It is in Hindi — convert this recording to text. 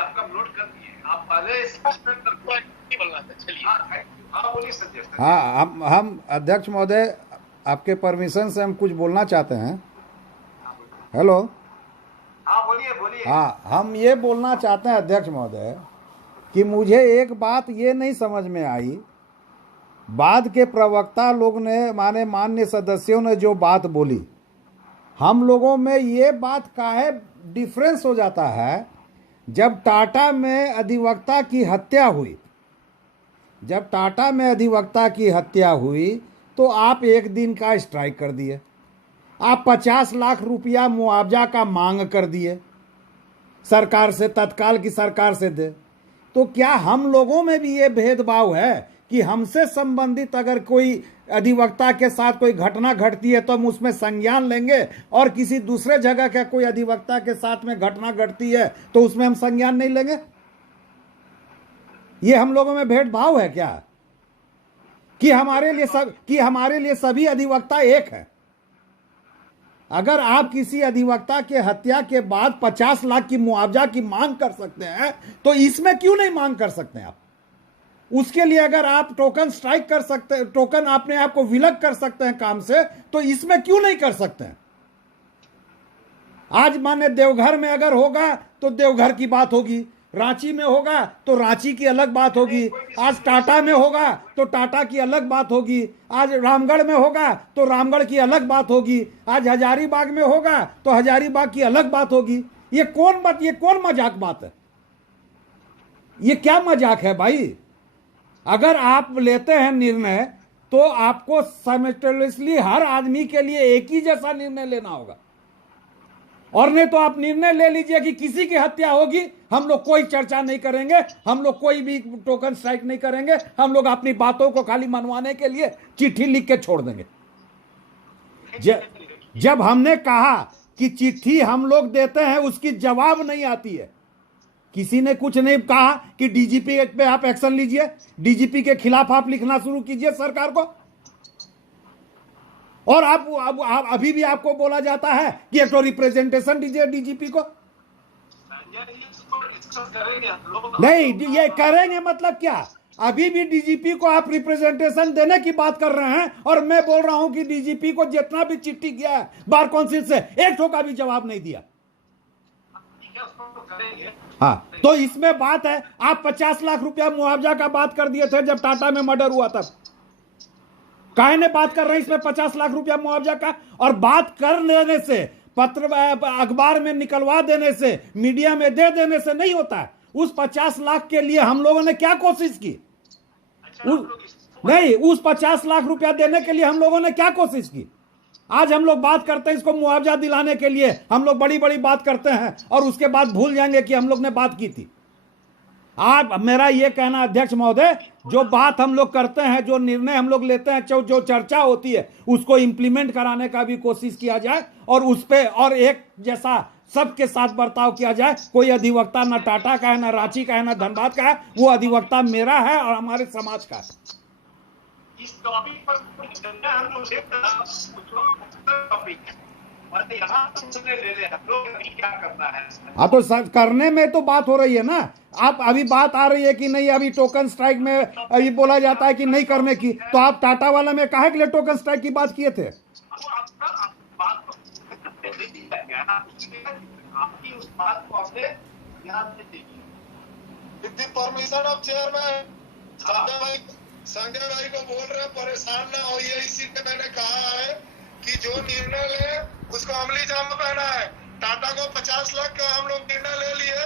आपका नोट कर दिए, आप पहले स्पष्ट बोलना था। चलिए हाँ बोलिए संजय। हाँ, हम अध्यक्ष महोदय, आपके परमिशन से हम कुछ बोलना चाहते हैं। हेलो। हाँ बोलिए बोलिए। हाँ, हम ये बोलना चाहते हैं अध्यक्ष महोदय कि मुझे एक बात ये नहीं समझ में आई, बाद के प्रवक्ता लोग ने माने माननीय सदस्यों ने जो बात बोली, हम लोगों में ये बात काहे डिफरेंस हो जाता है। जब टाटा में अधिवक्ता की हत्या हुई, तो आप एक दिन का स्ट्राइक कर दिए, आप 50 लाख रुपया मुआवजा का मांग कर दिए सरकार से, तत्काल की सरकार से दे। तो क्या हम लोगों में भी ये भेदभाव है कि हमसे संबंधित अगर कोई अधिवक्ता के साथ कोई घटना घटती है तो हम उसमें संज्ञान लेंगे, और किसी दूसरे जगह का कोई अधिवक्ता के साथ में घटना घटती है तो उसमें हम संज्ञान नहीं लेंगे? ये हम लोगों में भेदभाव है क्या कि हमारे लिए सभी अधिवक्ता एक है? अगर आप किसी अधिवक्ता के हत्या के बाद 50 लाख की मुआवजा की मांग कर सकते हैं तो इसमें क्यों नहीं मांग कर सकते हैं आप? उसके लिए अगर आप टोकन स्ट्राइक कर सकते हैं, टोकन अपने आप को विलग कर सकते हैं काम से, तो इसमें क्यों नहीं कर सकते हैं? आज माने देवघर में अगर होगा तो देवघर की बात होगी, रांची में होगा तो रांची की अलग बात होगी, आज टाटा में होगा तो टाटा की अलग बात होगी, आज रामगढ़ में होगा तो रामगढ़ की अलग बात होगी, आज हजारीबाग में होगा तो हजारीबाग की अलग बात होगी। ये कौन मजाक बात है? ये क्या मजाक है भाई? अगर आप लेते हैं निर्णय तो आपको साइमल्टेनियसली हर आदमी के लिए एक ही जैसा निर्णय लेना होगा, और नहीं तो आप निर्णय ले लीजिए कि किसी की हत्या होगी, हम लोग कोई चर्चा नहीं करेंगे, हम लोग कोई भी टोकन स्ट्राइक नहीं करेंगे, हम लोग अपनी बातों को खाली मनवाने के लिए चिट्ठी लिख के छोड़ देंगे। जब हमने कहा कि चिट्ठी हम लोग देते हैं उसकी जवाब नहीं आती है, किसी ने कुछ नहीं कहा कि डीजीपी पे आप एक्शन लीजिए, डीजीपी के खिलाफ आप लिखना शुरू कीजिए सरकार को, और आप अभी भी आपको बोला जाता है कि एक तो रिप्रेजेंटेशन दीजिए डीजीपी को। नहीं, ये करेंगे मतलब क्या? अभी भी डीजीपी को आप रिप्रेजेंटेशन देने की बात कर रहे हैं, और मैं बोल रहा हूं कि डीजीपी को जितना भी चिट्ठी किया है बार काउंसिल से, एक ठो का भी जवाब नहीं दिया। हाँ, तो इसमें बात है, आप 50 लाख रुपया मुआवजा का बात कर दिए थे जब टाटा में मर्डर हुआ तब, काहे ने बात कर रहे हैं इसमें 50 लाख रुपया मुआवजा का? और बात कर लेने से, पत्र अखबार में निकलवा देने से, मीडिया में दे देने से नहीं होता है। उस 50 लाख के लिए हम लोगों ने क्या कोशिश की? नहीं, उस 50 लाख रुपया देने के लिए हम लोगों ने क्या कोशिश की? आज हम लोग बात करते हैं इसको मुआवजा दिलाने के लिए, हम लोग बड़ी बड़ी बात करते हैं और उसके बाद भूल जाएंगे कि हम लोग ने बात की थी। आप, मेरा यह कहना अध्यक्ष महोदय, जो बात हम लोग करते हैं, जो निर्णय हम लोग लेते हैं, जो चर्चा होती है, उसको इंप्लीमेंट कराने का भी कोशिश किया जाए, और उस पे और एक जैसा सबके साथ बर्ताव किया जाए। कोई अधिवक्ता ना टाटा का है, ना रांची का है, ना धनबाद का है, वो अधिवक्ता मेरा है और हमारे समाज का है। इस टॉपिक पर हम लोग क्या करना है? हाँ, तो करने में तो बात हो रही है ना। आप अभी बात आ रही है कि नहीं, अभी टोकन स्ट्राइक में अभी बोला जाता है कि नहीं करने की, तो आप टाटा वाला में काहे के लिए टोकन स्ट्राइक की बात किए थे? आपकी उस बात को आपने ध्यान से देखिए। With the permission of chairman, Sanjay भाई को बोल रहे हैं परेशान ना होइए, इसीलिए मैंने कहा है कि जो निर्णय ले उसको अमली जामा पहना है। टाटा को 50 लाख का हम लोग निर्णय ले लिए,